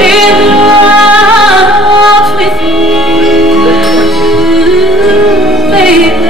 in love with you, baby.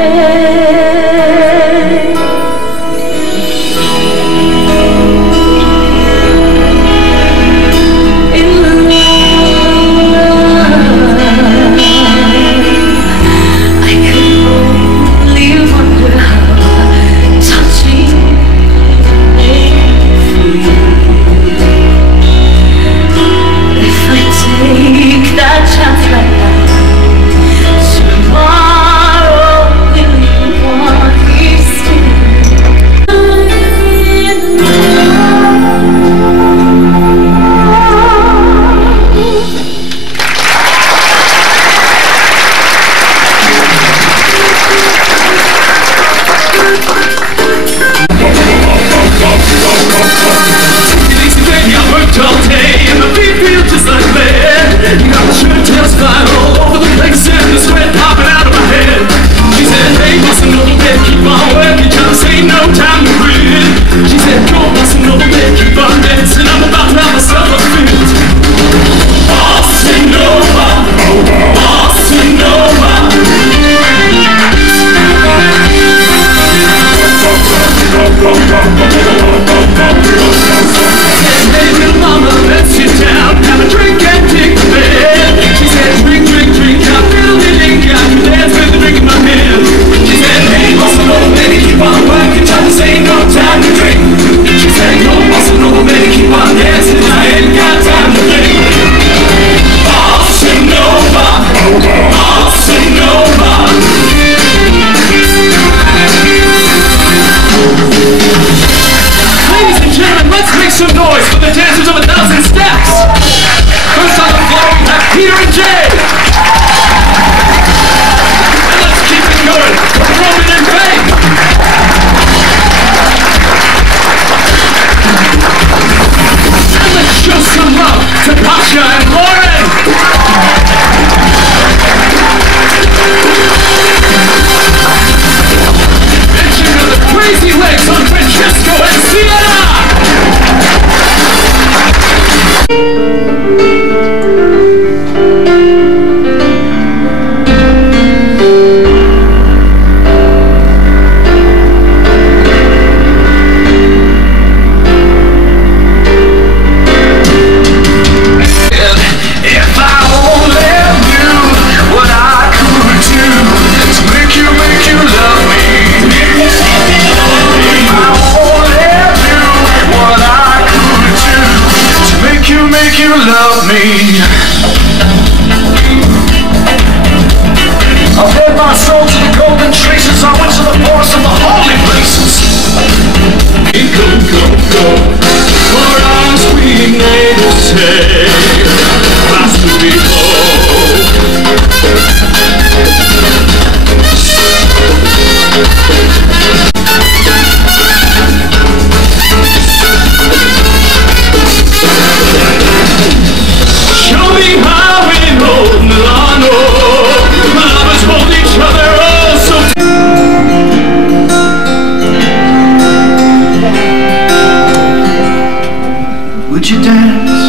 Would you dance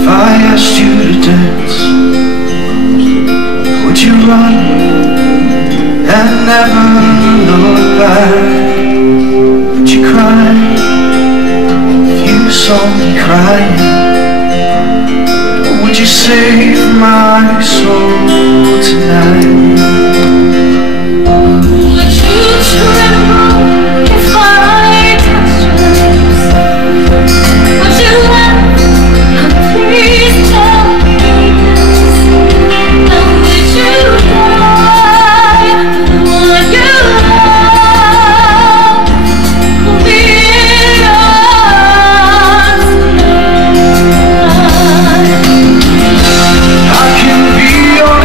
if I asked you to dance? Would you run and never look back? Would you cry if you saw me crying? Or would you save my soul tonight? Would you tremble if I touched your lips? Would you laugh? Please tell me this. And would you die for the one you love? Will be in arms tonight. I can be your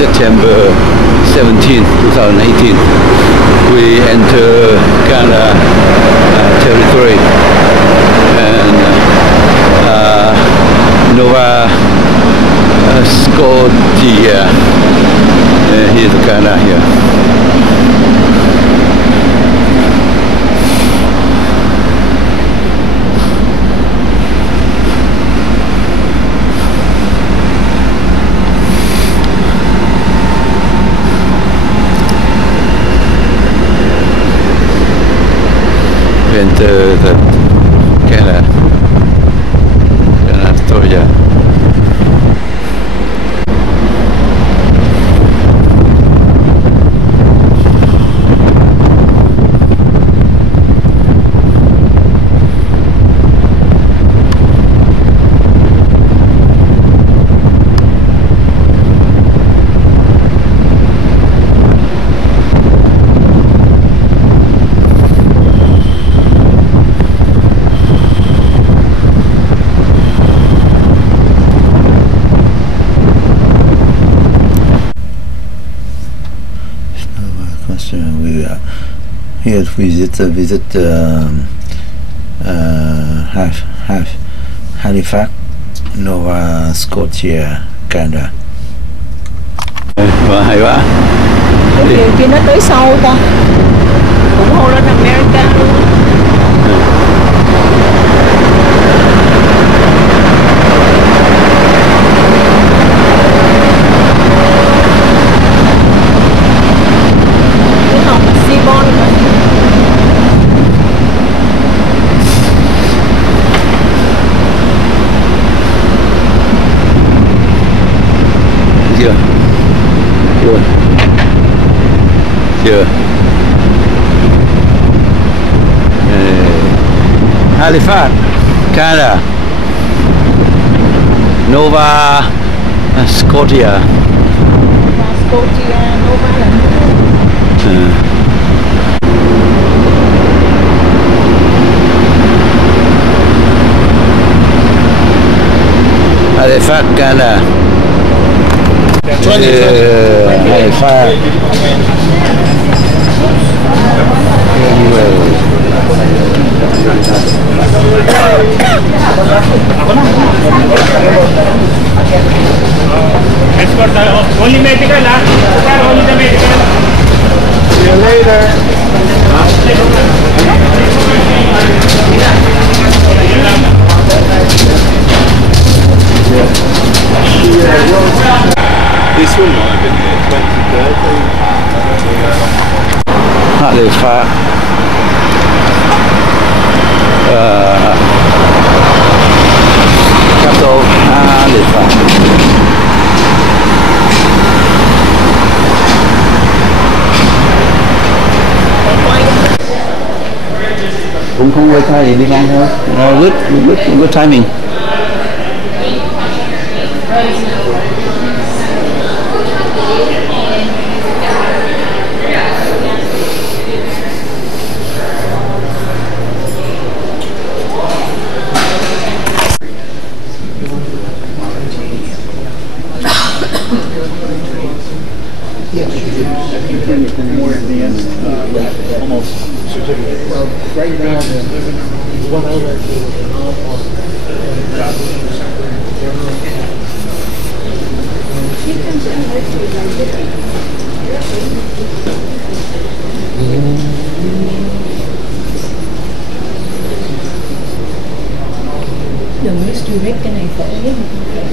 September 17, 2018, we enter Canada territory, and Nova Scotia. Here's Canada here. Enter the Canada Toya. We here to visit Halifax, Nova Scotia, Canada. Hay quá. Điều kia nó tới sâu ta, cũng hô lên America luôn. Chưa Halifax, Canada, Nova Scotia. Scotia, Nova là Halifax, Canada. Halifax. Only medical, only the medical. See you later. This one might have been here 2013. Halifax. Capital Halifax. Cũng không quay thay gì đi ngang thôi. Good timing. More advanced, almost certificate. Well, right now, the one I read đừng có direct cái này phải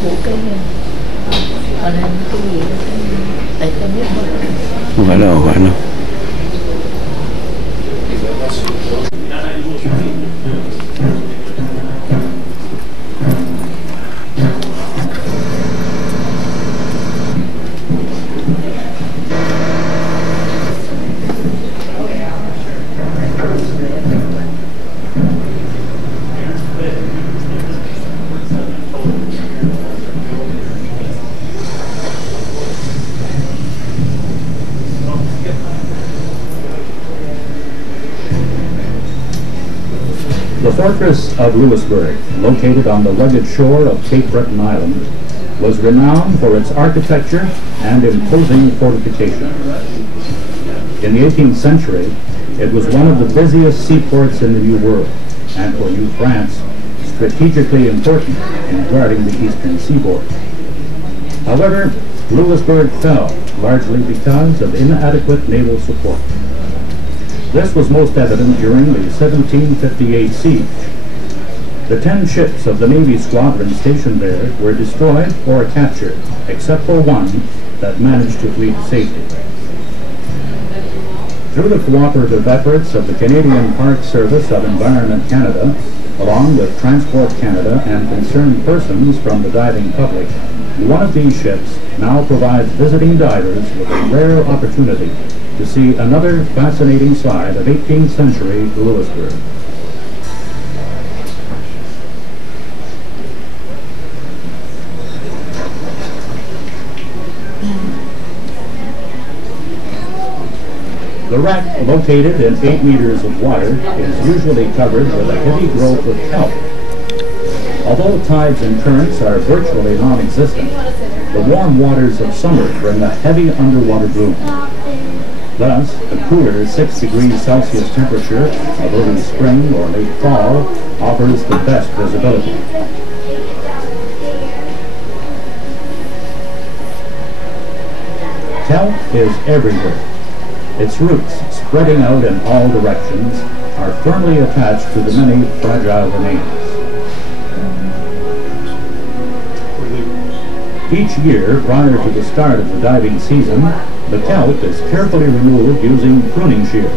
của cái còn làm cái gì đó tại tôi biết Không phải đâu, không phải đâu. The fortress of Louisbourg, located on the rugged shore of Cape Breton Island, was renowned for its architecture and imposing fortifications. In the 18th century, it was one of the busiest seaports in the New World, and for New France, strategically important in guarding the eastern seaboard. However, Louisbourg fell, largely because of inadequate naval support. This was most evident during the 1758 siege. The 10 ships of the Navy squadron stationed there were destroyed or captured, except for one that managed to flee to safety. Through the cooperative efforts of the Canadian Park Service of Environment Canada, along with Transport Canada and concerned persons from the diving public, one of these ships now provides visiting divers with a rare opportunity to see another fascinating side of 18th century Louisbourg. The wreck, located in 8 meters of water, is usually covered with a heavy growth of kelp. Although tides and currents are virtually non-existent, the warm waters of summer bring a heavy underwater bloom. Thus, a cooler 6 degrees Celsius temperature of early spring or late fall offers the best visibility. Kelp is everywhere. Its roots, spreading out in all directions, are firmly attached to the many fragile remains. Each year, prior to the start of the diving season, the kelp is carefully removed using pruning shears.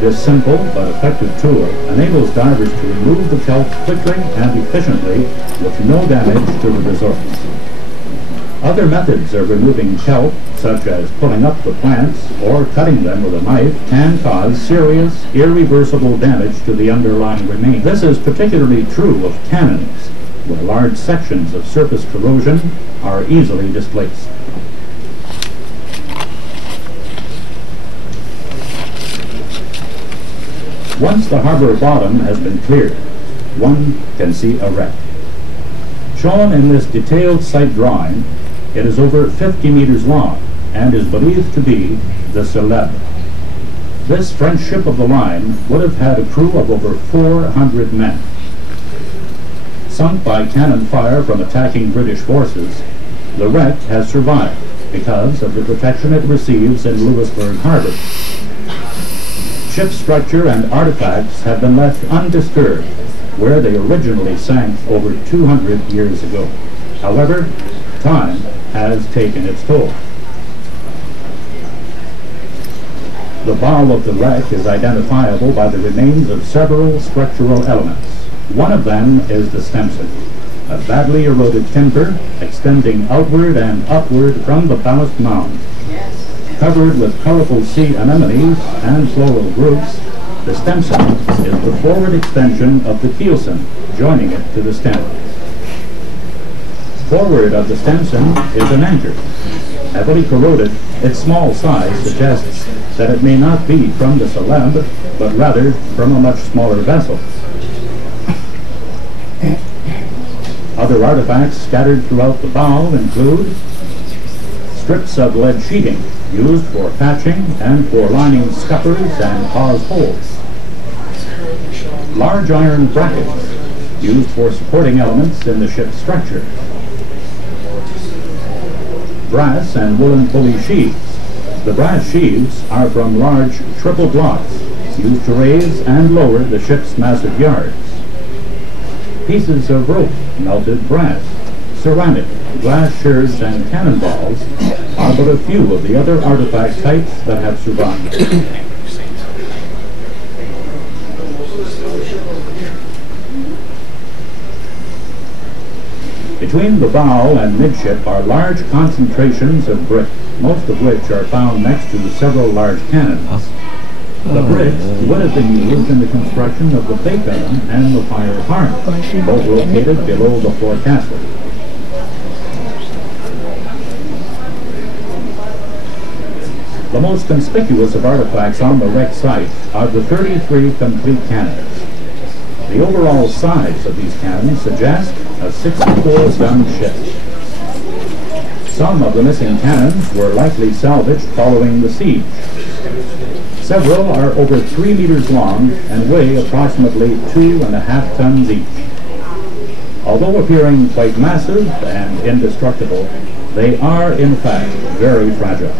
This simple but effective tool enables divers to remove the kelp quickly and efficiently with no damage to the resource. Other methods of removing kelp, such as pulling up the plants or cutting them with a knife, can cause serious, irreversible damage to the underlying remains. This is particularly true of cannons, where large sections of surface corrosion are easily displaced. Once the harbor bottom has been cleared, one can see a wreck. Shown in this detailed site drawing, it is over 50 meters long and is believed to be the Célèbre. This French ship of the line would have had a crew of over 400 men. Sunk by cannon fire from attacking British forces, the wreck has survived because of the protection it receives in Louisbourg Harbor. Ship structure and artifacts have been left undisturbed where they originally sank over 200 years ago. However, time has taken its toll. The bow of the wreck is identifiable by the remains of several structural elements. One of them is the stemson, a badly eroded timber extending outward and upward from the ballast mound. Covered with colorful sea anemones and floral groups, the stemson is the forward extension of the keelson, joining it to the stem. Forward of the stemson is an anchor. Heavily corroded, its small size suggests that it may not be from the Célèbre, but rather from a much smaller vessel. Other artifacts scattered throughout the bow include strips of lead sheeting used for patching and for lining scuppers and hawse holes. Large iron brackets used for supporting elements in the ship's structure. Brass and woolen pulley sheaves. The brass sheaves are from large triple blocks used to raise and lower the ship's massive yards. Pieces of rope, melted brass, ceramic, glass sherds, and cannonballs are but a few of the other artifact types that have survived. Between the bow and midship are large concentrations of brick, most of which are found next to several large cannons. The bricks would have been used in the construction of the bake oven and the fire harness, both located below the forecastle. The most conspicuous of artifacts on the wreck site are the 33 complete cannons. The overall size of these cannons suggests a 64-gun ship. Some of the missing cannons were likely salvaged following the siege. Several are over 3 meters long and weigh approximately 2.5 tons each. Although appearing quite massive and indestructible, they are in fact very fragile.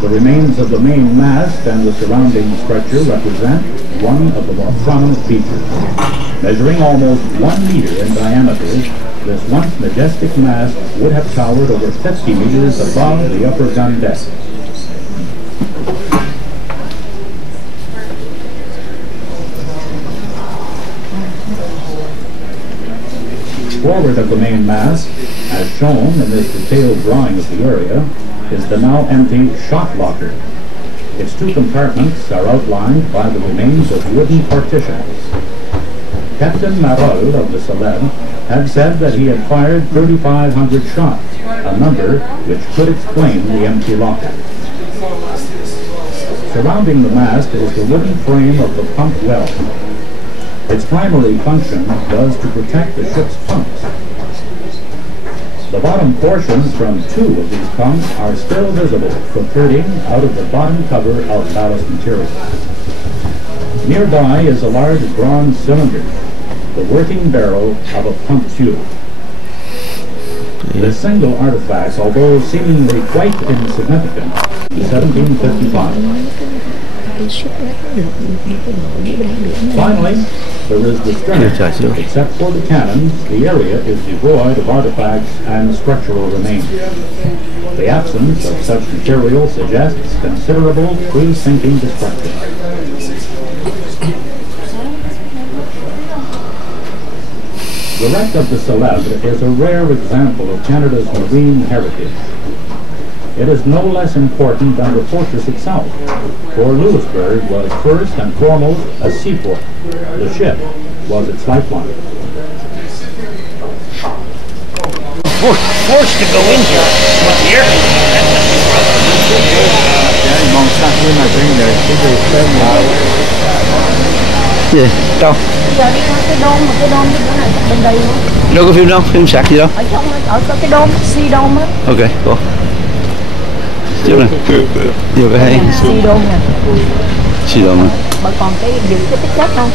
The remains of the main mast and the surrounding structure represent one of the more prominent features. Measuring almost 1 meter in diameter, this once majestic mast would have towered over 50 meters above the upper gun deck. Forward of the main mast, as shown in this detailed drawing of the area, is the now empty shot locker. Its 2 compartments are outlined by the remains of wooden partitions. Captain Marol of the Celeb had said that he had fired 3,500 shots, a number which could explain the empty locker. Surrounding the mast is the wooden frame of the pump well. Its primary function was to protect the ship's pumps. The bottom portions from 2 of these pumps are still visible, protruding out of the bottom cover of ballast material. Nearby is a large bronze cylinder, the working barrel of a pump tube. This single artifact, although seemingly quite insignificant, is 1755. Finally, there is the stern. Except for the cannons, the area is devoid of artifacts and structural remains. The absence of such material suggests considerable pre-sinking destruction. The wreck of the Celebre is a rare example of Canada's marine heritage. It is no less important than the fortress itself, for Louisbourg was first and foremost a seaport. The ship was its lifeline. Forced to go in here. What's here? Gì? Đâu? Giờ đi qua cái đôn cái bữa này bên đây nữa. Đâu có phim đâu, phim sạc gì đâu. Ở trong ở cái đôn, si đôn á. Ok, có. Tiếp này. Nhiều cái hay. Si đôn nè. Si đôn nè. Mà còn cái giữ cái tích chất không?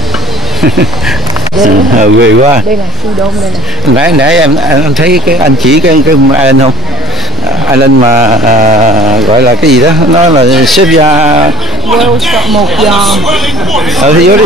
Ghê quá. Đây là si đôn đây nè. Nãy em thấy cái anh chỉ cái island không? Island mà gọi là cái gì đó, nó là xếp ra một giò. Thì vô đi.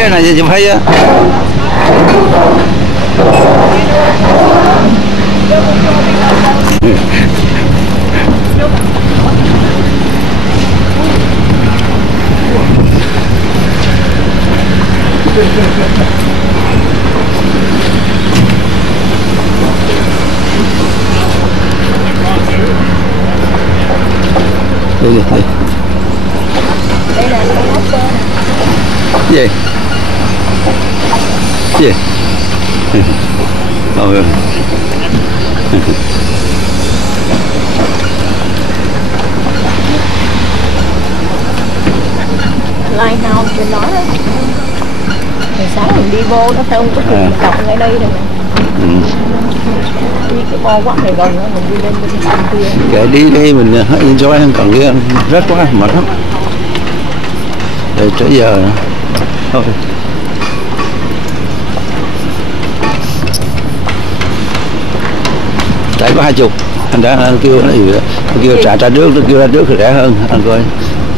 thấy này chụp thấy á. Đây này, đây. Đây là con ốc cơ nè. Gì? Gì? Ừ. Lighthouse trên đó đó. Hồi sáng mình đi vô đó phải không? Có mình đọc ngay đây rồi nè. Đi cái bo quắc này gần đó, mình đi lên bên kia. Kệ đi đi mình enjoy hơn, còn kia rất quá mệt lắm. Để tới giờ nữa. Thôi. Tại có 20, anh kêu nó gì đó, anh kêu trả trước, nó kêu ra trước thì rẻ hơn, anh coi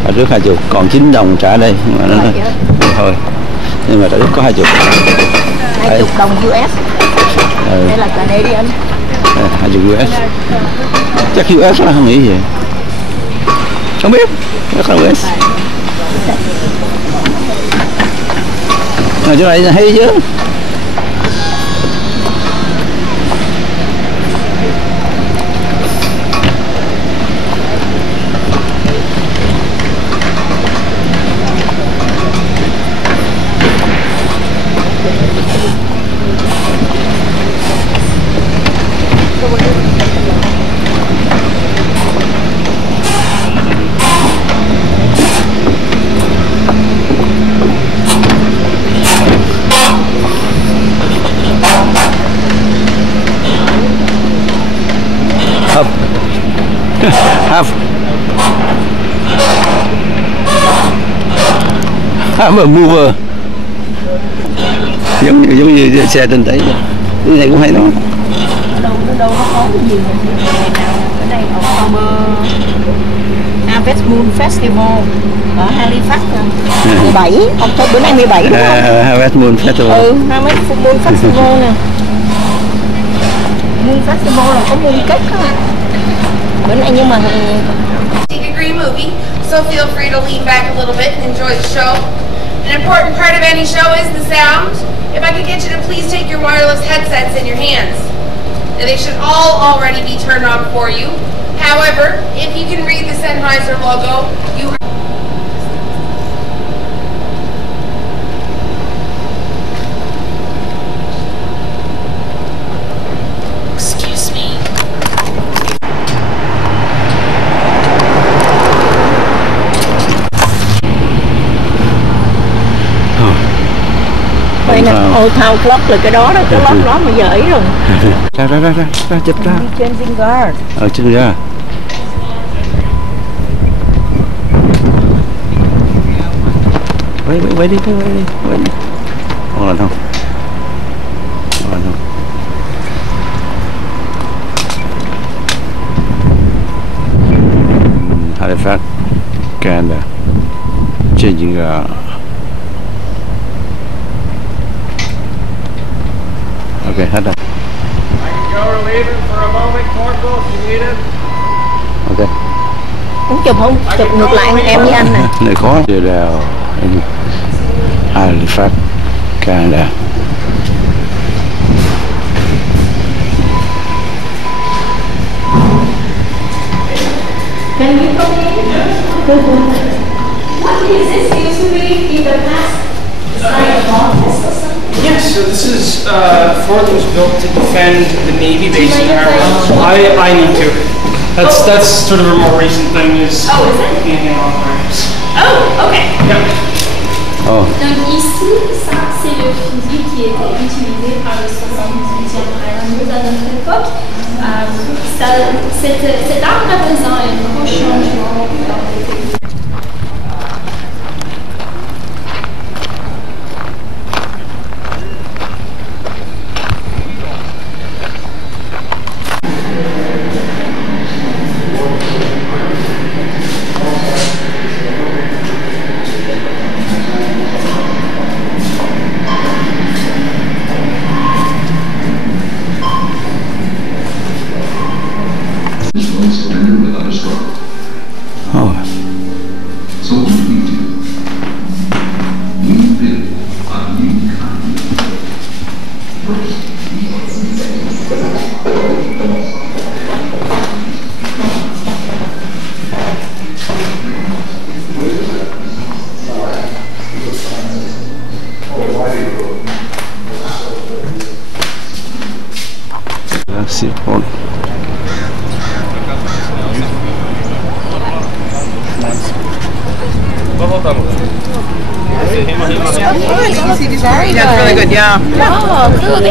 trả trước 20, còn 9 đồng trả đây mà nó thôi, nhưng mà trả trước có 20. 20 đồng US. Đây là Canadian. 20 US. Chắc US là không nghĩ gì. Không biết, chắc là US. Mà chỗ này hay chứ. I'm a mover. Giống như xe trên đấy. Cái này cũng hay lắm. Đâu nó có cái gì nào ở đây October Harvest Moon Festival ở Halifax 17, bữa nay 17 đúng không? Harvest Moon Festival. Ừ, Harvest Moon Festival nè. Moon Festival là có moon cake không? Bữa nay nhưng mà a great movie, so feel free to lean back a little bit and enjoy the show. An important part of any show is the sound. If I could get you to please take your wireless headsets in your hands. Now they should all already be turned on for you. However, if you can read the Sennheiser logo, you excuse me. đây nè, Old Town Clock là cái đó đó, cái clock đó mà giờ ấy rồi. Ra chụp ra. Đi trên Vanguard. Trên ra. Quay đi. Không là không. Halifax, Canada. Changing okay, hết rồi. I can go relieve him for a moment, Corporal, if you need him. Okay. Muốn chụp không? Chụp ngược lại em với anh nè. Này khó. Địa đào Halifax, Canada. Can you come in? What is this used to be in the past? It's like a office or something? Yes, so this is fort that was built to defend the Navy base in Ireland. I need to. That's sort of a more recent thing. Is Oh, is it? being in arms. Oh, okay. Yep. Oh. Donc ici, ça c'est le fusil qui était utilisé par le 78e Highlanders à notre époque. Cette arme représente un gros changement dans le pays. That's really good, yeah. Oh, good.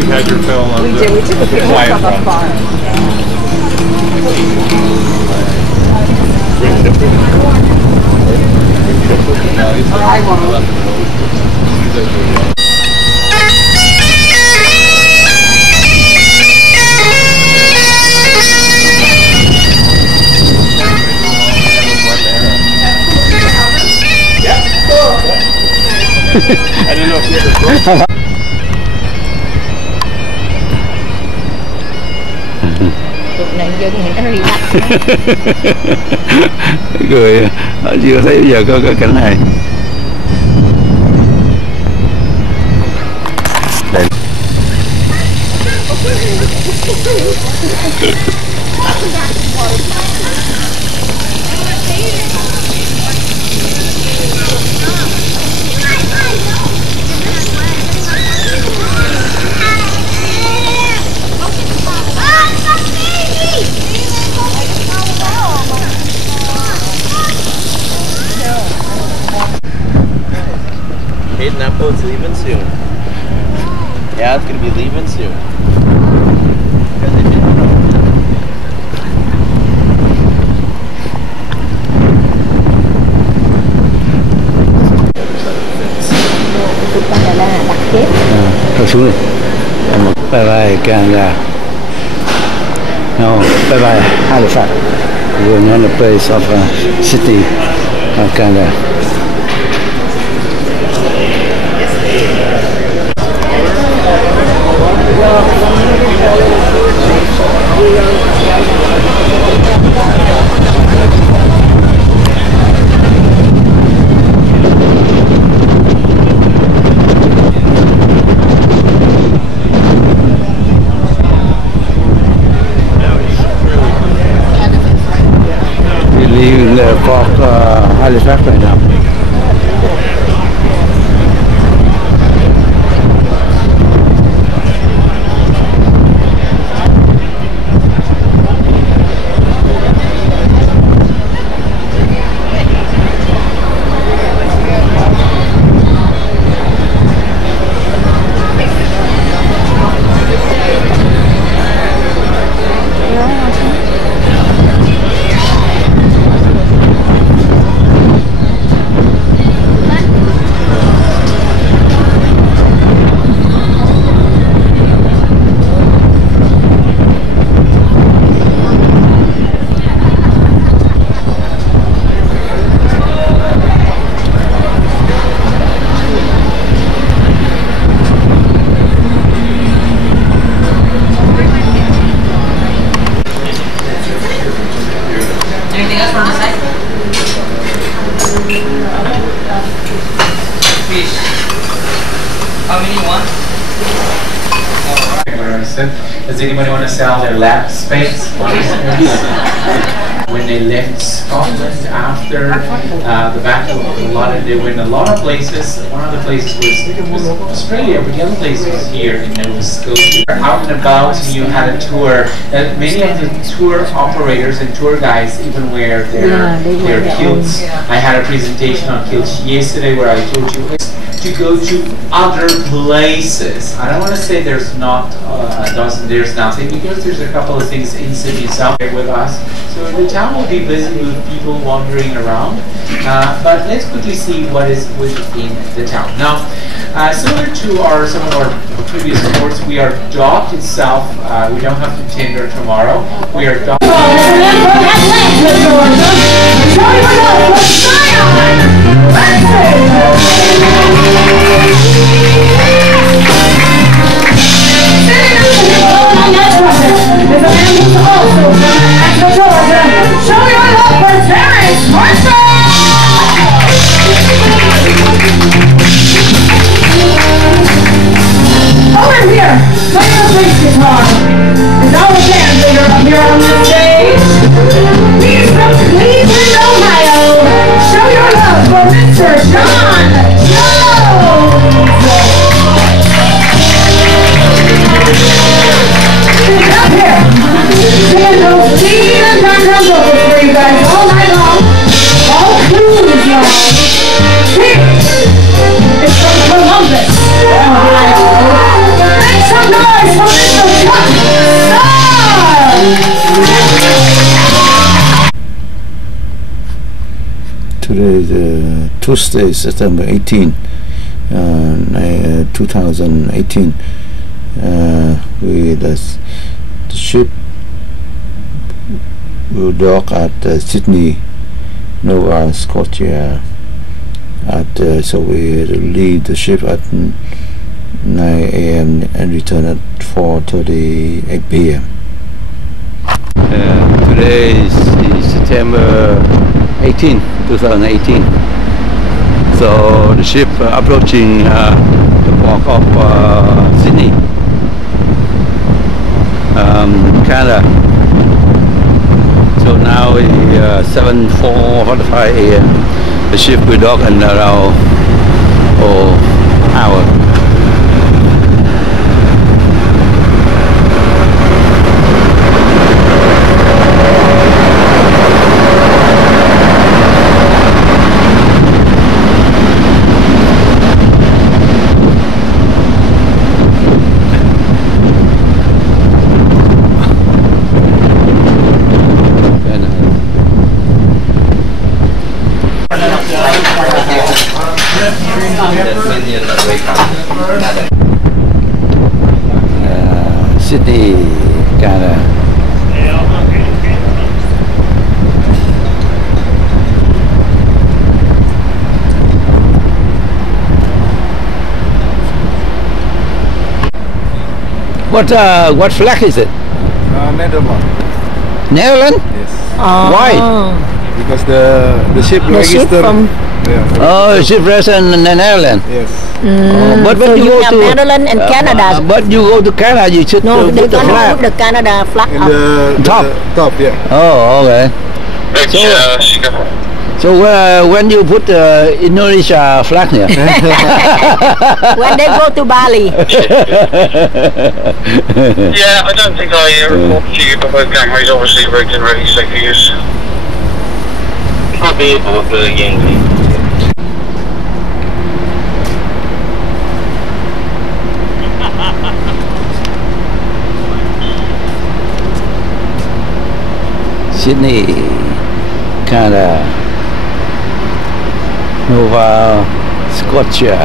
You had your fill on We did. We took a picture from afar. I won't. I didn't know if you had Tụi này dân thì nó đi bắt. Rồi họ chưa thấy bây giờ có cái cảnh này. Đây. Hayden, that boat's leaving soon. Yeah, it's gonna be leaving soon. Thôi xuống đi. Bye bye Canada. No, bye bye Halifax. We're in another place of city of Canada. We're leaving the park Halifax right now. Does anybody want to sell their lab space? When they left Scotland after the battle of Culloden, they went a lot of places. One of the places was Australia, but the other place was here in Nova Scotia. Out and about, and you had a tour. Many of the tour operators and tour guides even wear their kilts. I had a presentation on kilts yesterday where I told you to go to other places. I don't want to say there's not a dozen, there's nothing, because there's a couple of things in Sydney South here with us. So the town will be busy with people wandering around. But let's quickly see what is within the town. Now, similar to some of our previous reports, we are docked itself. We don't have to tender tomorrow. We are docked. Show your love for Terrence Marshall! Over here, play the bass guitar. And all the bands that are up here on the stage. He's from Cleveland, Ohio. Show your love for Mr. John Jones! today is Tuesday, September 18, 2018. The ship will dock at Sydney, Nova Scotia. So we leave the ship at 9 a.m. and return at 4:38 p.m. Today is September 18, 2018. So the ship approaching the port of Sydney, Canada. So now it's 7:45 a.m. The ship will dock in around an hour. Sydney, Canada. What flag is it? Netherlands. Netherlands? Yes. Why? Because the ship registered. Oh, ship registered in the Netherlands. Yes. But when So you you go have to Netherlands and Canada. But you go to Canada, you should No, put they're the gonna flag. put the Canada flag In up. the Top. top, yeah. Oh, okay. So when you put the Indonesia flag here? When they go to Bali. Yeah, I don't think I report to you, but both gangways obviously rigged and ready, safe for use. I'll be able to again. Sydney, Canada, Nova Scotia.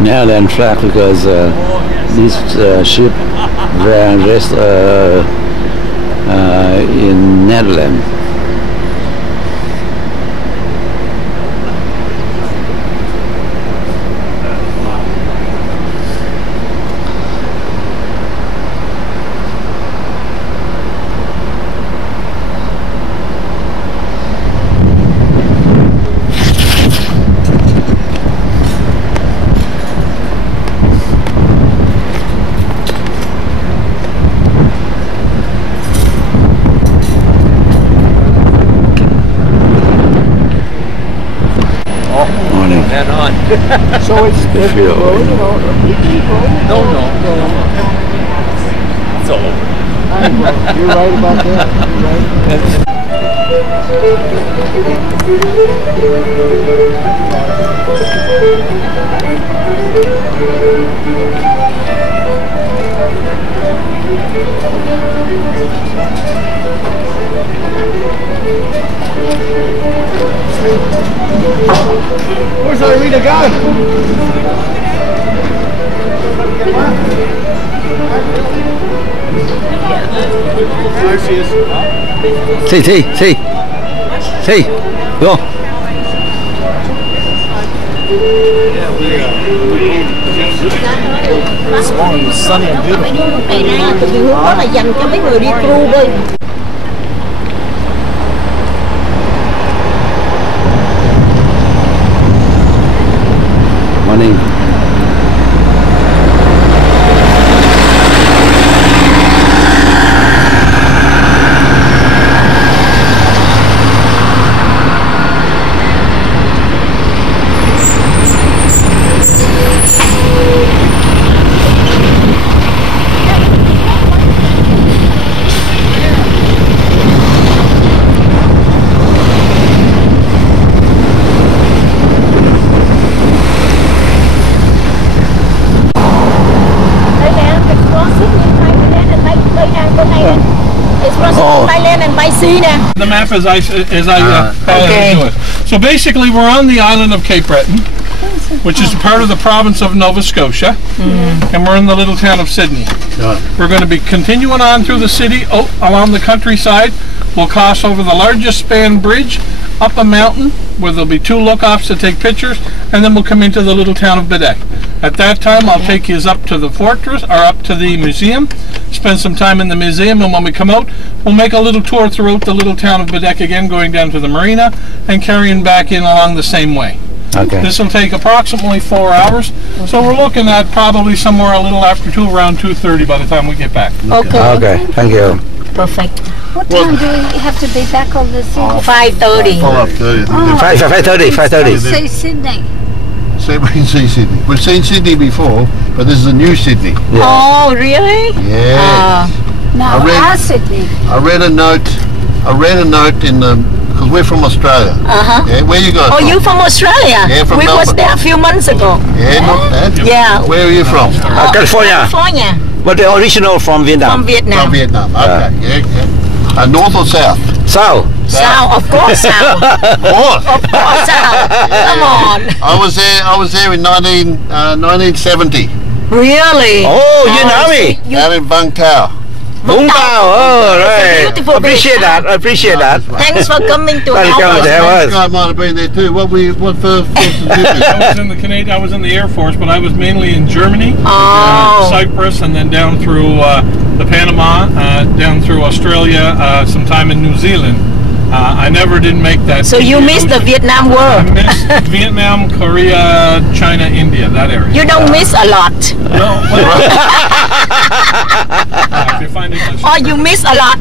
Netherlands flag because this ship rests in Netherlands. Morning. So it's If you no. It's all over. You're right about that. You're right. Where's Irina gone? There she is. See, go. This morning was sunny and beautiful. Ngày nay từ cái hướng đó là dành cho mấy người đi cruise bơi. Morning. see now. The map as I do it. So basically, we're on the island of Cape Breton, which is part of the province of Nova Scotia, and we're in the little town of Sydney. We're going to be continuing on through the city, along the countryside. We'll cross over the largest span bridge, up a mountain where there'll be 2 look-offs to take pictures, and then we'll come into the little town of Baddeck. At that time, I'll take you up to the fortress, or up to the museum, spend some time in the museum, and when we come out, we'll make a little tour throughout the little town of Baddeck again, going down to the marina, and carrying back in along the same way. Okay. This will take approximately 4 hours, so we're looking at probably somewhere a little after 2, around 2:30 by the time we get back. Okay, thank you. Perfect. What time do we have to be back on the city? 5:30. 5:30. Say Sydney. So we can see Sydney. We've seen Sydney before, but this is a new Sydney. Oh, really? Yes. No, our Sydney. I read a note in the, because we're from Australia. Yeah, where you guys from? You from Australia? Yeah, from We was Melbourne. there a few months ago. Yeah, not bad. Yeah. Where are you from? California. California. But the original from Vietnam. From Vietnam. From Vietnam. Okay. Yeah. North or south? South. South, of course, south. North. Of course, south. Come on. I was there in 1970. Really? Oh, you know me. Out in Vung Tau. Vung Tau. Oh, right. Beautiful Appreciate that. Thanks for coming to Welcome, our there This guy might have been there too. What first did you do? I was in the Air Force, but I was mainly in Germany, Cyprus, and then down through the Panama, down through Australia, some time in New Zealand. I never did make that. So you missed the Vietnam War. I missed Vietnam, Korea, China, India, that area. You don't miss a lot. No. If you find English. Oh, you miss a lot.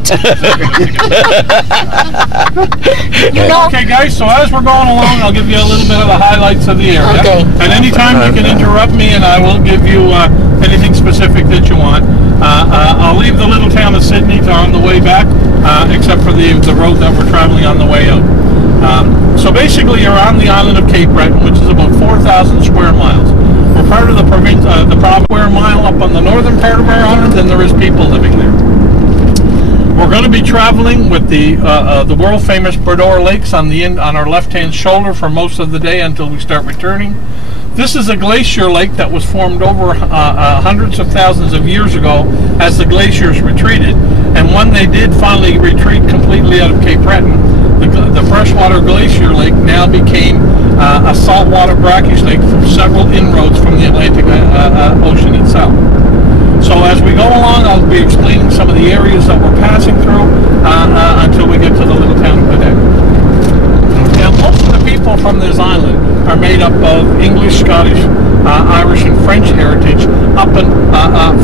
You know. Okay, guys. So as we're going along, I'll give you a little bit of the highlights of the area. Okay. At any time, you can interrupt me, and I will give you anything specific that you want. I'll leave the little town of Sydney on the way back, except for the road that we're traveling on the way out. So basically, you're on the island of Cape Breton, which is about 4,000 square miles. We're part of the province, the square mile up on the northern part of our island, and there is people living there. We're going to be traveling with the world famous Burdor Lakes on our left-hand shoulder for most of the day until we start returning. This is a glacier lake that was formed over hundreds of thousands of years ago as the glaciers retreated. And when they did finally retreat completely out of Cape Breton, the freshwater glacier lake now became a saltwater brackish lake from several inroads from the Atlantic Ocean itself. So as we go along, I'll be explaining some of the areas that we're passing through until we get to the little town of Baddeck. Now, most of the people from this island are made up of English, Scottish, Irish, and French heritage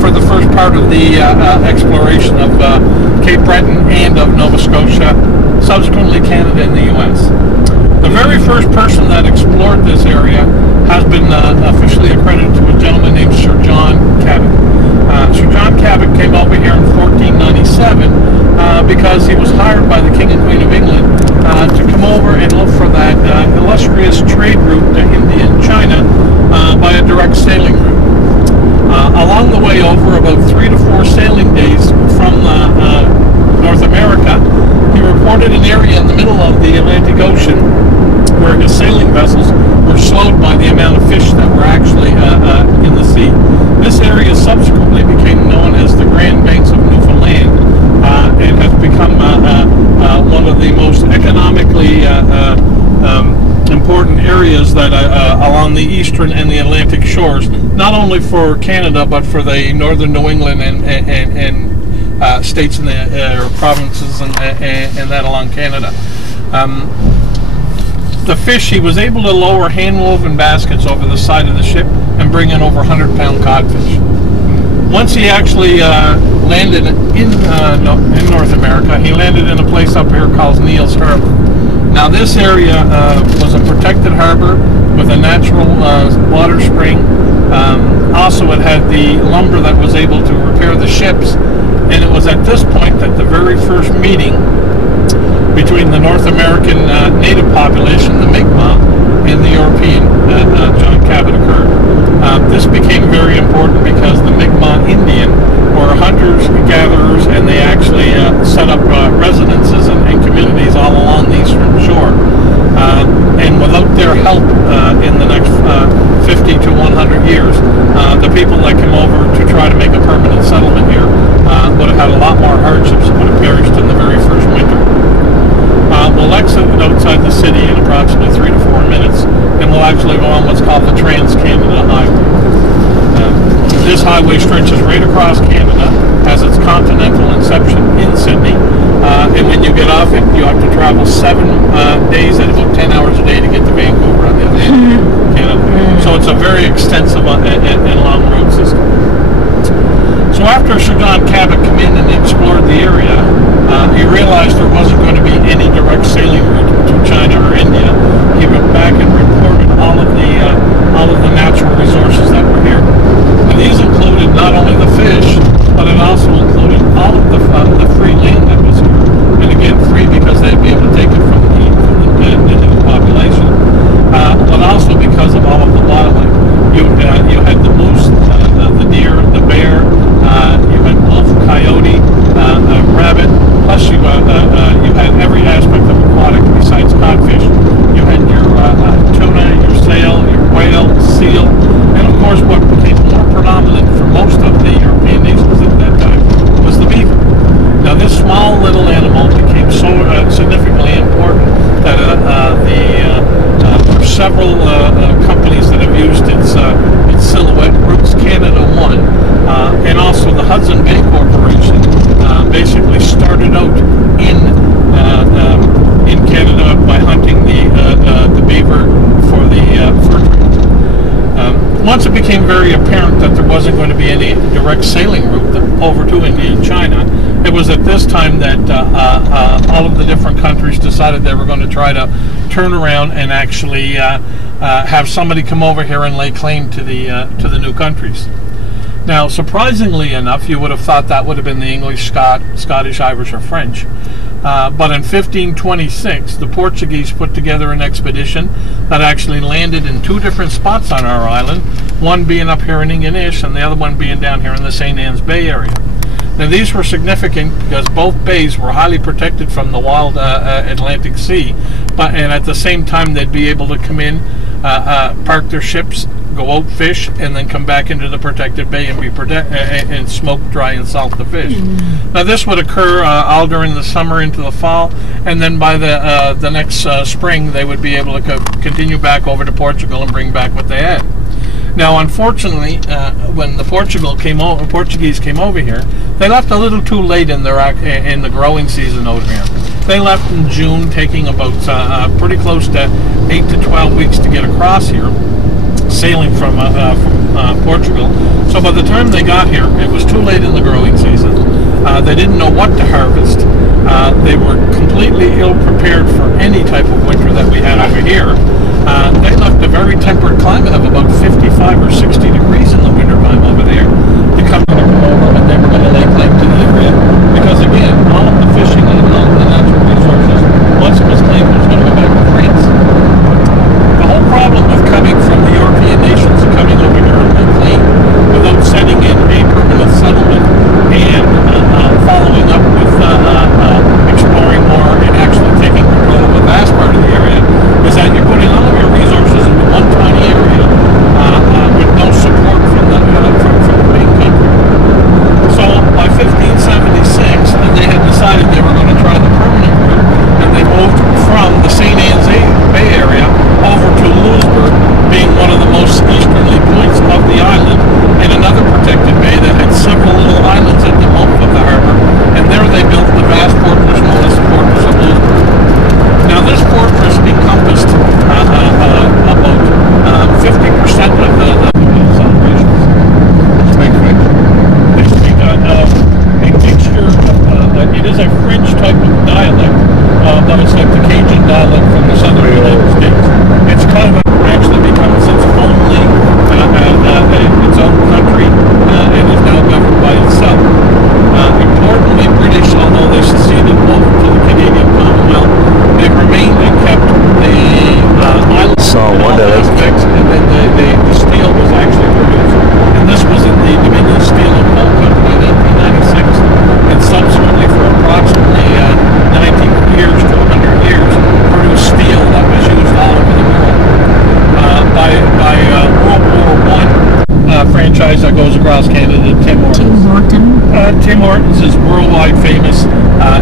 for the first part of the exploration of Cape Breton and of Nova Scotia, subsequently Canada and the U.S. The very first person that explored this area has been officially accredited to a gentleman named Sir John Cabot. Sir John Cabot came over here in 1497 because he was hired by the King and Queen of England to come over and look for that illustrious trade route to India and China by a direct sailing route. Along the way over, about 3 to 4 sailing days from North America, he reported an area in the middle of the Atlantic Ocean where his sailing vessels were slowed by the amount of fish that were actually in the sea. This area subsequently became known as the Grand Banks of Newfoundland and has become one of the most economically important areas that along the eastern and the Atlantic shores, not only for Canada but for the northern New England and states and or provinces and that along Canada. The fish, he was able to lower hand-woven baskets over the side of the ship and bring in over 100-pound codfish. Once he actually landed in North America, he landed in a place up here called Neil's Harbor. Now this area was a protected harbor with a natural water spring. Also it had the lumber that was able to repair the ships, and it was at this point that the very first meeting between the North American native population, the Mi'kmaq, and the European John Cabot occurred. This became very important because the Mi'kmaq Indian were hunters, gatherers, and they actually set up residences and communities all along the eastern shore. And without their help in the next 50 to 100 years, the people that came over to try to make a permanent settlement here would have had a lot more hardships and would have perished in the very first winter. We'll exit outside the city in approximately 3 to 4 minutes, and we'll actually go on what's called the Trans-Canada Highway. This highway stretches right across Canada, has its continental inception in Sydney, and when you get off it, you have to travel 7 days at about 10 hours a day to get to Vancouver on the other side of Canada. So it's a very extensive and long road system. So after Sir John Cabot came in and explored the area, he realized there wasn't going to be any direct sailing route to China or India. He went back and reported all of the natural resources that were here. And these included not only the fish, but it also included all of the free land that was here. And again, free because they'd be able to take it from the new population, but also because of all of the wildlife. You had the moose, the deer, the bear, you had wolf, coyote, rabbit, plus you had every aspect of aquatic besides codfish. You had your tuna, your sail, your whale, seal, and of course what became more predominant for most of the European nations at that time was the beaver. Now this small little animal became so significantly important that there are several companies that have used its silhouette. Roots Canada One, and also the Hudson Bay Corporation basically started out in Canada by hunting the beaver for the fur trade. Once it became very apparent that there wasn't going to be any direct sailing route over to India and China, it was at this time that all of the different countries decided they were going to try to turn around and actually have somebody come over here and lay claim to the new countries. Now, surprisingly enough, you would have thought that would have been the English, Scottish, Irish, or French. But in 1526, the Portuguese put together an expedition that actually landed in 2 different spots on our island, one being up here in Ingonish and the other one being down here in the St. Anne's Bay area. Now these were significant because both bays were highly protected from the wild Atlantic Sea, and at the same time they'd be able to come in, park their ships, go out, fish, and then come back into the protected bay and and smoke, dry, and salt the fish. Now this would occur all during the summer into the fall, and then by the next spring they would be able to continue back over to Portugal and bring back what they had. Now, unfortunately, when the Portuguese came over here, they left a little too late in the growing season over here. They left in June, taking about pretty close to 8 to 12 weeks to get across here, sailing from Portugal. So by the time they got here, it was too late in the growing season. They didn't know what to harvest. They were completely ill-prepared for any type of winter that we had over here. They left a very temperate climate of about 55 or 60 degrees in the wintertime over there to come over, and they were going to lay claim to the area because, again, all of the fishing and all of the natural resources, once it was claimed, was going to go back to France. The whole problem with coming from the European nations and coming over here and laying claim without setting in a permanent settlement and following up with exploring more and actually taking control of a vast part of the area is that you're putting all of your resources into one tiny area with no support from the Hortons is worldwide famous.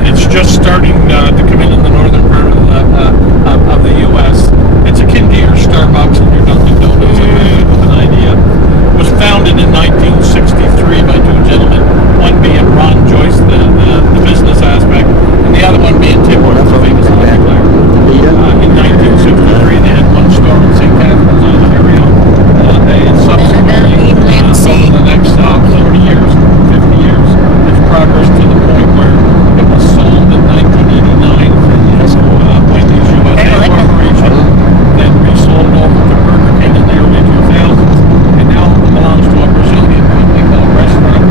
It's just starting to come in the northern part of the U.S. It's akin to your Starbucks and your Dunkin' Donuts, with an idea. It was founded in 1963 by two gentlemen, one being Ron Joyce, the business aspect, and the other one being Tim Hortons, the famous hockey player. In 1963, they had one store in St. Catharines, Ontario. And subsequently, over the next 40 years, 50 years, it's progressed to the point where it was sold in 1989 by the USA Corporation, then resold over to Burger King in the early 2000s, and now it belongs to a Brazilian company called Restaurant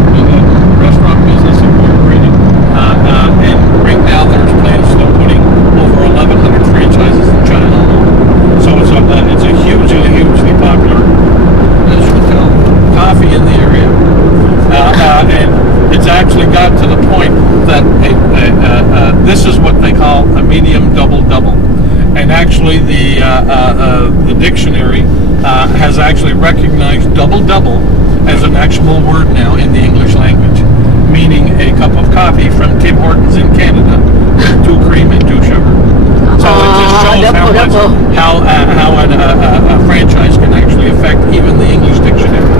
Business Incorporated. And right now there's plans to putting over 1,100 franchises in China. So it's a hugely popular, as you can tell, coffee in the area. And it's actually got to the point that this is what they call a medium double-double. And actually the dictionary has actually recognized double-double as an actual word now in the English language, meaning a cup of coffee from Tim Hortons in Canada with 2 cream and 2 sugar. So it just shows how a franchise can actually affect even the English dictionary.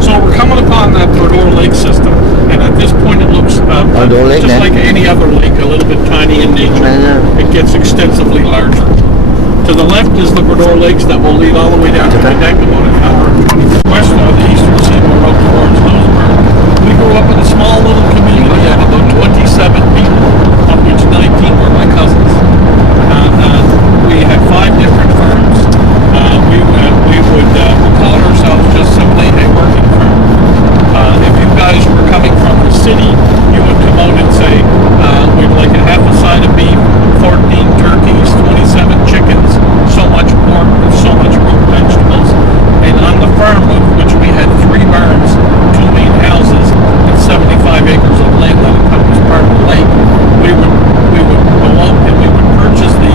So we're coming upon that Brodeur Lake system, and at this point it looks just like any other lake, a little bit tiny in nature. It gets extensively larger. To the left is the Brodeur Lakes that will lead all the way down to Quebec, about an hour and 20 west of the eastern seaboard out towards Louisbourg. We grew up in a small little community of about 27 people, of which 19 were my cousins. We had 5 different firms. We would call ourselves just simply a working firm. If you guys were coming from the city, you would come out and say, we'd like a half a side of beef, 14 turkeys, 27 chickens, so much pork, and so much root vegetables. And on the farm, of which we had 3 barns, 2 main houses, and 75 acres of land that encompassed part of the lake, we would go out and we would purchase the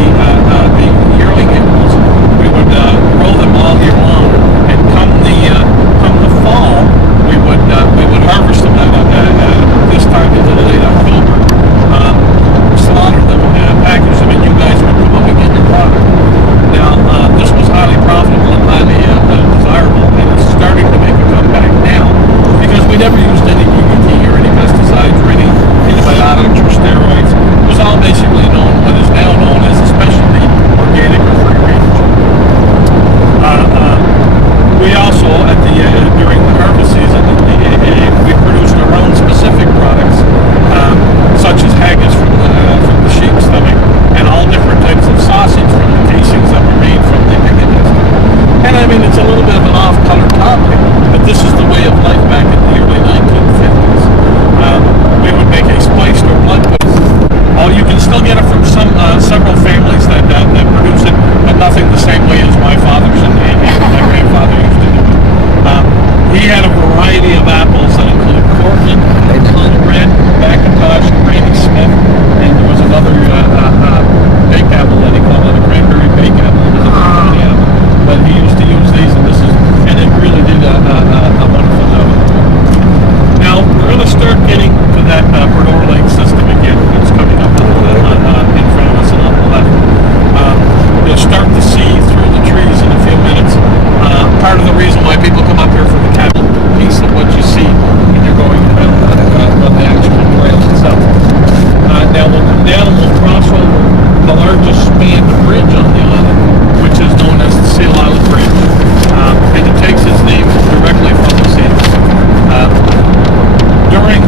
yearling animals. We would grow them all year long, and come the fall, we would harvest them this time into the late October, slaughter them, package them, and you guys would come up and get your product. Now, this was highly profitable and highly desirable, and it's starting to make a comeback now, because we never used any DDT or any pesticides or any antibiotics or steroids. It was all basically what is now known as a specialty organic or free range. We also, during the harvest season, we produced our own specific products, such as haggis from the sheep's stomach, and all different types of sausage from the casings that were made from the pig intestine. And I mean, it's a little bit of an off-color topic, but this is the way of life back in the early 1950s. We would make a spiced or blood pudding. Oh, you can still get it from several families that produce it, but nothing the same way as my father's and my grandfather used to do it. He had a variety of apples that include Cortland, Little Red, McIntosh, Granny Smith, and there was another bake apple that he called it a cranberry bake apple. It was a funny apple, but he used to use these, and it really did a wonderful job. Now we're going to start getting to that Brodeur Lake system again. It's coming up in front of us and on the left. You'll start to see through the trees in a few minutes. Part of the reason why people come up here for the cattle piece of what you see when you're going on the actual trail itself. Now we'll come down and we'll cross over the largest spanned bridge on the island, which is known as the Seal Island Bridge, and it takes its name directly from the seals. During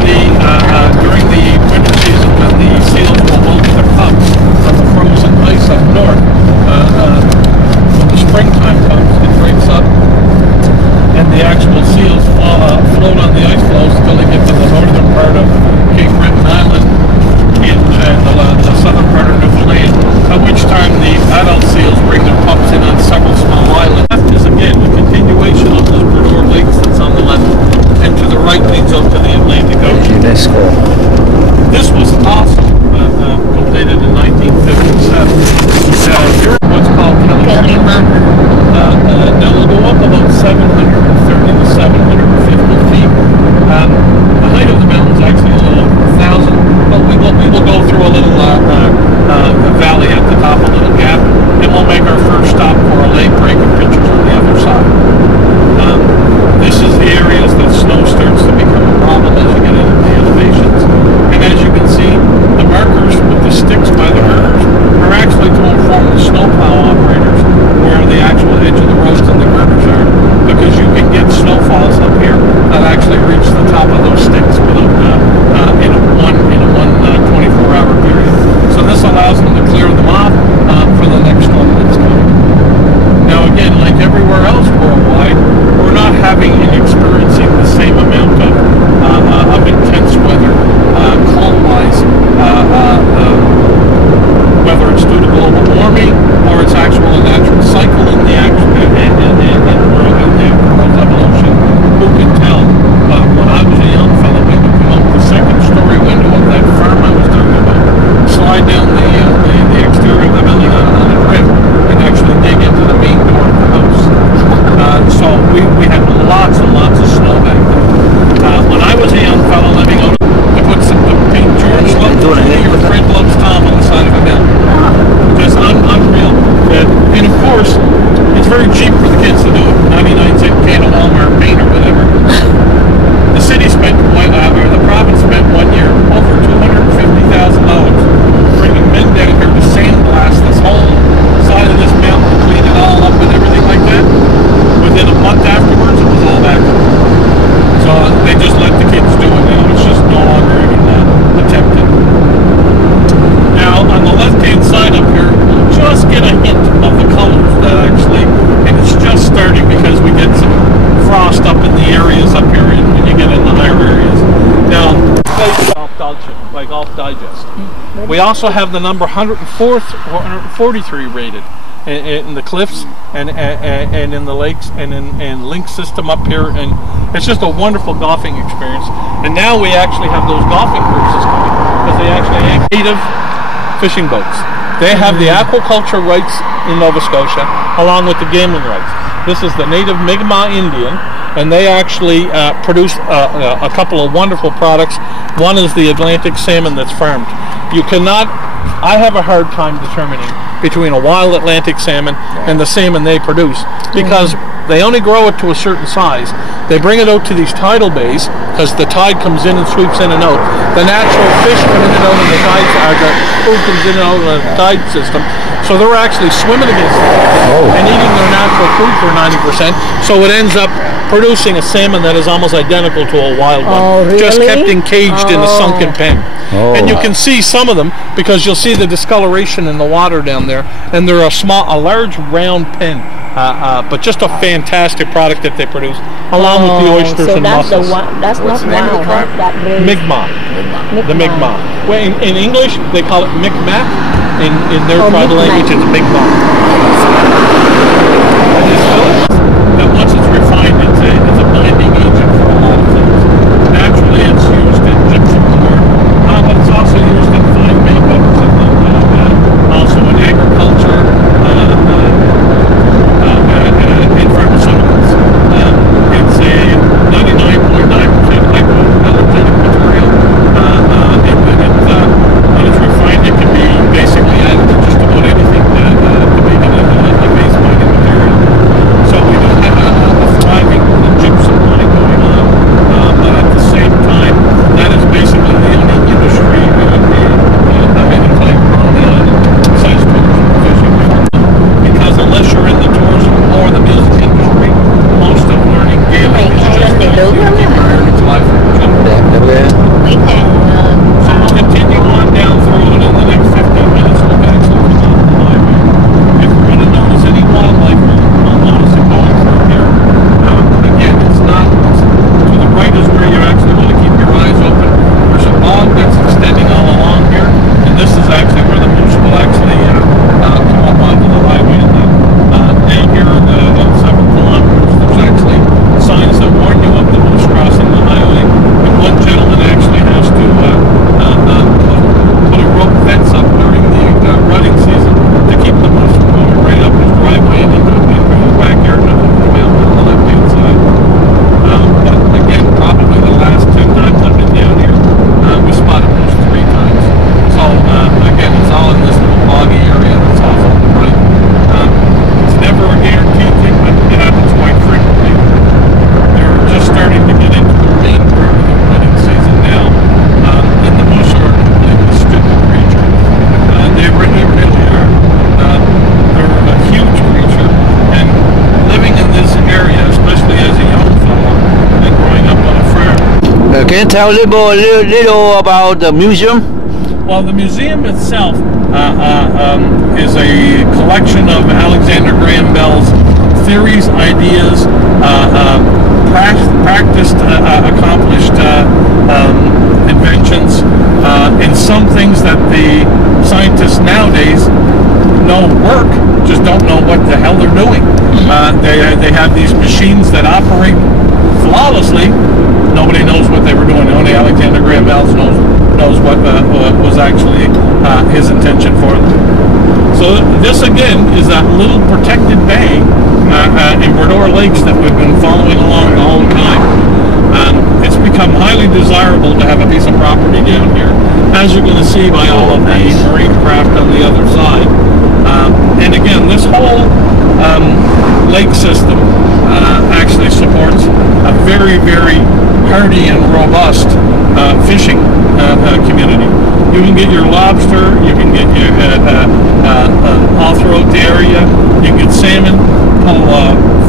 the winter season, when the seals will molt their pups on the frozen ice up north, when the springtime comes, it breaks up, and the actual seals float on the ice floes until they get to the northern part of Cape Breton Island in the southern part of Newfoundland, at which time the adult seals bring their pups in on several small islands. Left is again a continuation of the Brodeur Lakes that's on the left, and to the right leads up to the Atlantic Ocean. UNESCO. This was awesome. Completed in 1957. Here is what's called Kelly Mountain. Now we'll go up about 730 to 750 feet. The height of the mountains reach the top of those sticks without in a one 24-hour period. So this allows them to clear them off for the next storm that's coming. Now again, like everywhere else worldwide, we're not having and experiencing the same amount of intense weather, cold-wise, whether it's due to global warming or it's actual natural cycle in the world's evolution. Who can tell? When I was a young fellow, we would come out the second-story window of that farm I was talking about, slide down the exterior of the building on a drip, and actually dig into the main door of the house. So we had lots and lots of snow back then. When I was a young fellow living out, I put some paint George Loves or Fred Loves Tom on the side of a mountain. Just unreal. And of course, it's very cheap for the kids to do it. 99-cent can of Walmart paint or whatever. The city spent, or the province spent 1 year over $250,000 bringing men down here to sandblast this whole side of this mountain, clean it all up and everything like that. Within a month afterwards, it was all back. So they just let the kids do it now. It's just no longer even attempted. Now, on the left-hand side up here, we'll just get a hint of the colors that actually, and it's just starting because we get some frost up in the areas up here when you get in the higher areas. Now, like Golf Digest. We also have the number 143 rated in the cliffs and in the lakes and in link system up here, and it's just a wonderful golfing experience. And now we actually have those golfing cruises coming because they actually have native fishing boats. They have the aquaculture rights in Nova Scotia along with the gambling rights. This is the native Mi'kmaq Indian, and they actually produce a couple of wonderful products. One is the Atlantic salmon that's farmed. You cannot, I have a hard time determining between a wild Atlantic salmon and the salmon they produce because they only grow it to a certain size. They bring it out to these tidal bays because the tide comes in and sweeps in and out. The natural fish come in and out of the tide, the food comes in and out of the tide system. So they're actually swimming against the tide and eating their natural food for 90%. So it ends up producing a salmon that is almost identical to a wild one, really? just kept encaged in a sunken pen. And you can see some of them because you'll see the discoloration in the water down there, and they're a large round pen, but just a fantastic product that they produce, along with the oysters and mussels. That's not wild, huh? Mi'kmaq. The Mi'kmaq. Well, in English they call it Micmac. In their tribal language, it's Mi'kmaq. That once it's refined, it's a binding agent for a lot of things. Naturally, it's used in gypsum board, but it's also used in fine makeup, also in agriculture, in pharmaceuticals. It's a 99.9% hypoallergenic material, and when it's refined, it can be basically added to just about anything to make it a base binding material. So we do have a thriving Can you tell a little about the museum? Well, the museum itself is a collection of Alexander Graham Bell's theories, ideas, practiced, accomplished inventions, and some things that the scientists nowadays know work, just don't know what the hell they're doing. They have these machines that operate flawlessly. Nobody knows what they were doing. Only Alexander Graham Bell knows what was actually his intention for them. So this again is that little protected bay in Brador Lakes that we've been following along the whole time. It's become highly desirable to have a piece of property down here, as you're going to see by all of the marine craft on the other side. And again, this whole lake system actually supports a very, very hardy and robust fishing community. You can get your lobster, you can get your all throughout the area. You can get salmon, pull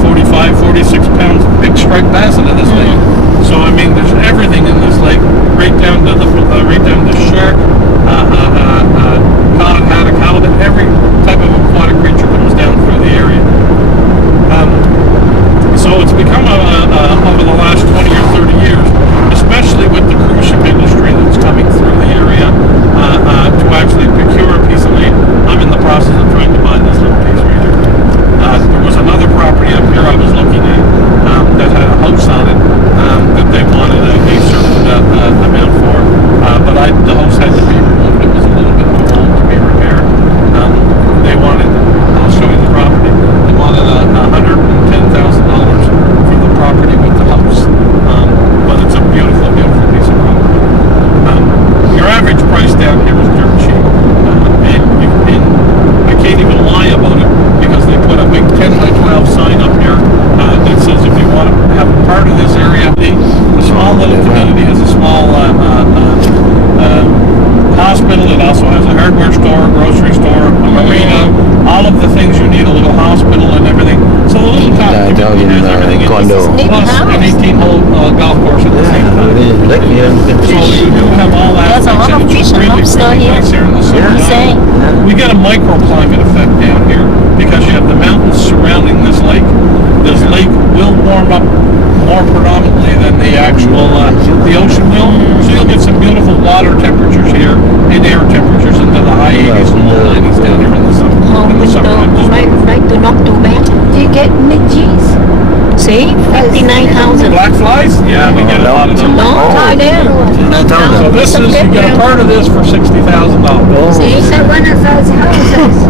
45, 46 pounds big striped bass into this lake. So I mean, there's everything in this lake, right down to shark, cod, haddock, halibut. Every type of aquatic creature comes down through the area. So it's become over the last 20 or 30 years, especially with the cruise ship industry that's coming through the area, to actually procure a piece of land. I'm in the process of trying to buy this little piece right here. There was another property up here I was looking at that had a house on it that they wanted a certain amount for, but the house had to be removed. It was a little bit too old to be repaired. They wanted, I'll show you the property, they wanted $110,000 for the property with the house. But it's a beautiful, beautiful piece of property. Your average price down here is dirt cheap. And I can't even lie about it because they put a big 10 by 12 sign up here that says if you want to have a part of this area, the small little community has a small hospital. It also has a hardware store, a grocery store, a marina, all of the things you need, a little hospital and everything. So the little community has everything in it, plus an 18-hole golf course at the same time. So you do have all that. There's a lot of fish and lobster here. Nice here in the summer. We get a microclimate effect down here because you have the mountains surrounding this lake. This lake will warm up more predominantly than the actual the ocean will. So you'll get some beautiful water temperatures here and air temperatures into the high 80s and low 90s down here in the summer. Right to not too bad. Do you get midges? See, 59,000. Black flies? Yeah, we get a lot of them. No, tie down. So this is, you get a part of this for $60,000. See, so one of those houses.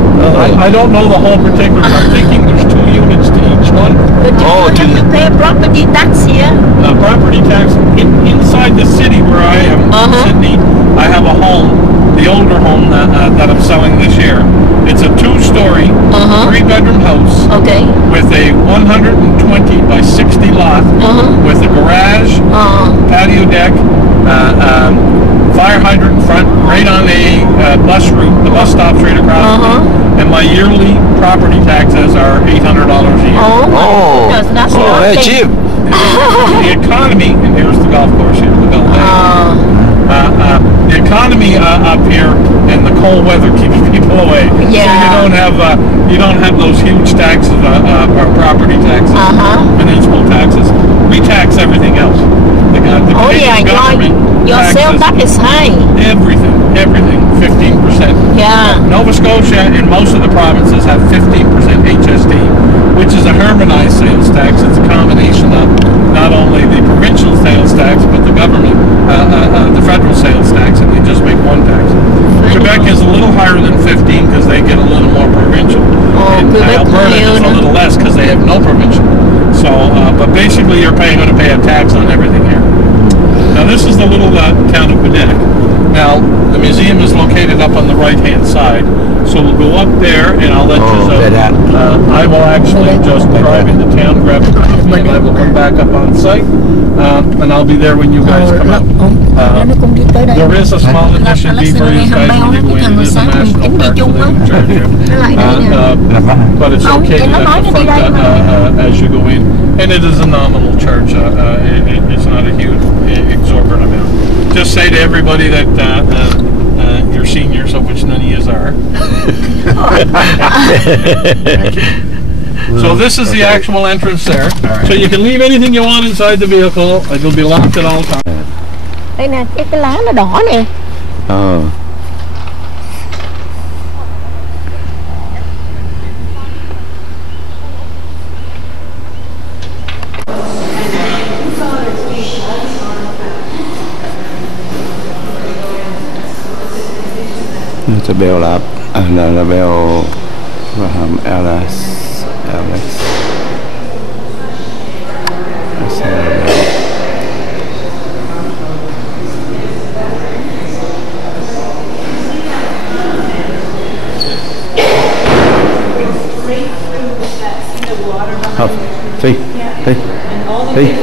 I don't know the whole particulars. I'm thinking there's 2 units to each one. But you don't have to pay property tax here. Property tax inside the city where I am, Sydney. I have a home, the older home that I'm selling this year. It's a 2-story, 3-bedroom house with a 120 by 60 lot with a garage, patio deck, fire hydrant in front, right on a bus route. The bus stops right across the street. And my yearly property taxes are $800 a year. That's very cheap. The economy, and here's the golf course here, the Bell Bay. The economy up here and the cold weather keeps people away. So you don't have those huge taxes, property taxes, municipal taxes. We tax everything else. The Canadian government your sales tax is high. Everything, 15%. Yeah. Nova Scotia and most of the provinces have 15% HST, which is a harmonized sales tax. It's a combination of not only the provincial sales tax, but the government, the federal sales tax, and they just make one tax. Quebec is a little higher than 15 because they get a little more provincial. And Alberta is a little less because they have no provincial. So, but basically you're going to pay a tax on everything here. Now this is the little town of Baddeck. Now the museum is located up on the right-hand side, so we'll go up there and I'll let you I will actually just drive into town, grab a coffee, and I will come back up on site, and I'll be there when you guys come out. There is a small addition fee for you guys when you go in. It is a national park, so they can charge you. But it's okay at the front as you go in, and it is a nominal charge. It's not a huge exorbitant just say to everybody that you're seniors, of which none of yous are. So this is the actual entrance there. So you can leave anything you want inside the vehicle. It'll be locked at all times. Đây nè, cái lá nó đỏ nè. It's a bell up, and the bell Alex. Phi. Okay.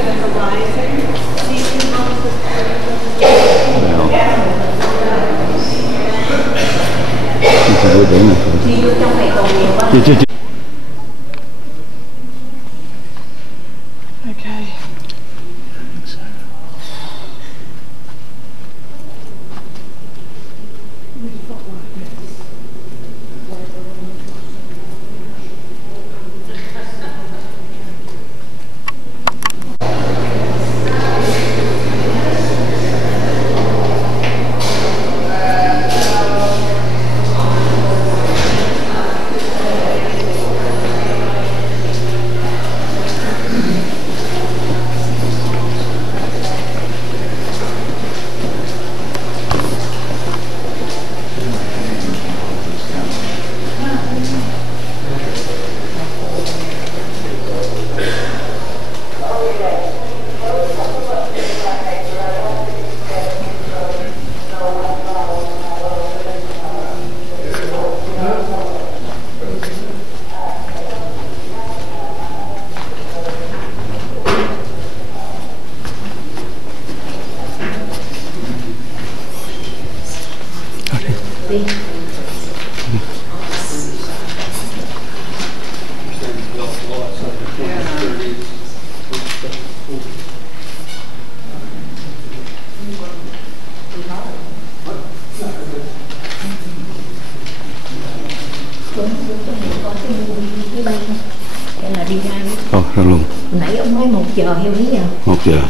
Ra luôn. Nãy ông nói 1 giờ hay mấy giờ? 1 giờ.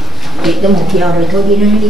Vậy tới 1 giờ rồi thôi đi ra đi.